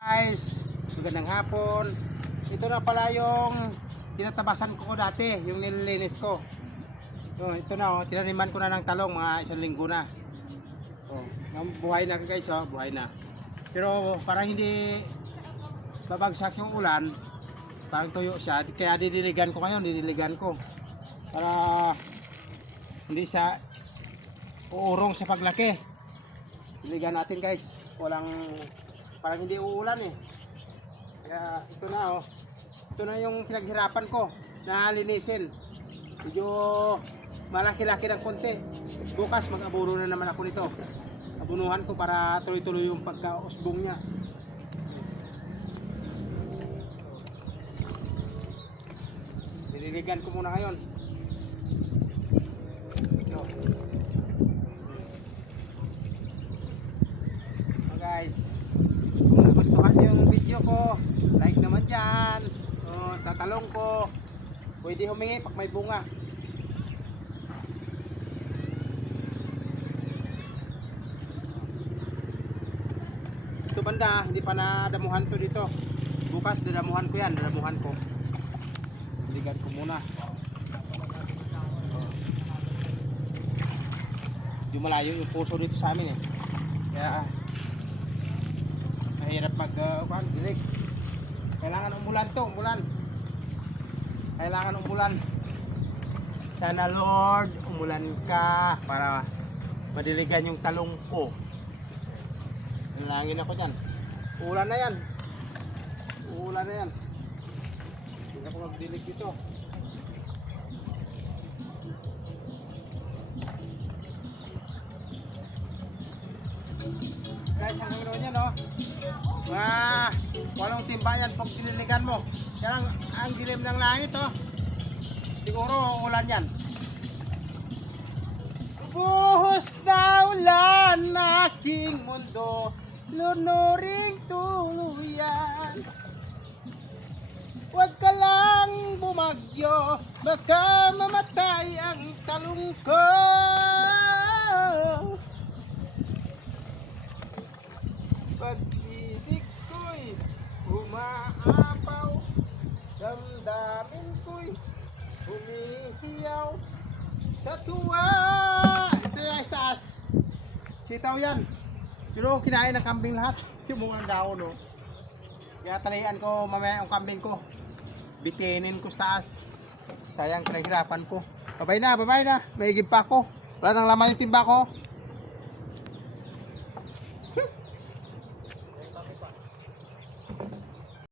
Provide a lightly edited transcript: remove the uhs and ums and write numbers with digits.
Guys, magandang hapon. Ito na pala yung tinatabasan ko dati, yung nililinis ko. Ito na, tinaniman ko na ng talong mga isang linggo na. Buhay na guys, buhay na. Pero parang hindi babagsak yung ulan, parang tuyo siya. Kaya didiligan ko ngayon, para hindi siya uurong sa paglaki. Diligan natin guys, parang hindi uulan eh. Kaya ito na yung pinaghirapan ko na linisin. Medyo malaki-laki ng konti. Bukas mag-aburo na naman ako nito. Abunuhan ko para tuloy-tuloy yung pagka-usbong niya. Nililigan ko muna ngayon. Guys, kung nagustuhan niyo yung video ko, like naman dyan. Sa talong ko, pwede humingi pag may bunga. Ito banda, hindi pa nadamuhan to dito. Bukas dadamuhan ko yan, Ligan ko muna. Hindi malayo yung puso dito sa amin eh. Kaya mahirap dilig. Kailangan umulan. Kailangan umulan. Sana Lord, umulan ka para madiligan yung talong ko. Nalangin ako dyan. Uulan na yan. Hindi ako magdilig dito. Guys, hanggang doon yan walong timbayan pag diniligan mo. Kaya ang dilim ng langit siguro ulan yan. Buhos na ulan na aking mundo, lunuring tuluyan. Huwag ka lang bumagyo, baka mamatay ang talong ko. Pag-ibig ko'y umaapaw, damdamin ko'y humihiyaw sa tuwa. Ito yung taas. Sitaw yan. Pero kinain ng kambing lahat. Yung mga daon Kaya talian ko mamaya yung kambing ko. Bitinin ko sa taas. Sayang pinaghirapan ko. Babay na. May higib pa ako. Wala nang laman yung timba ko.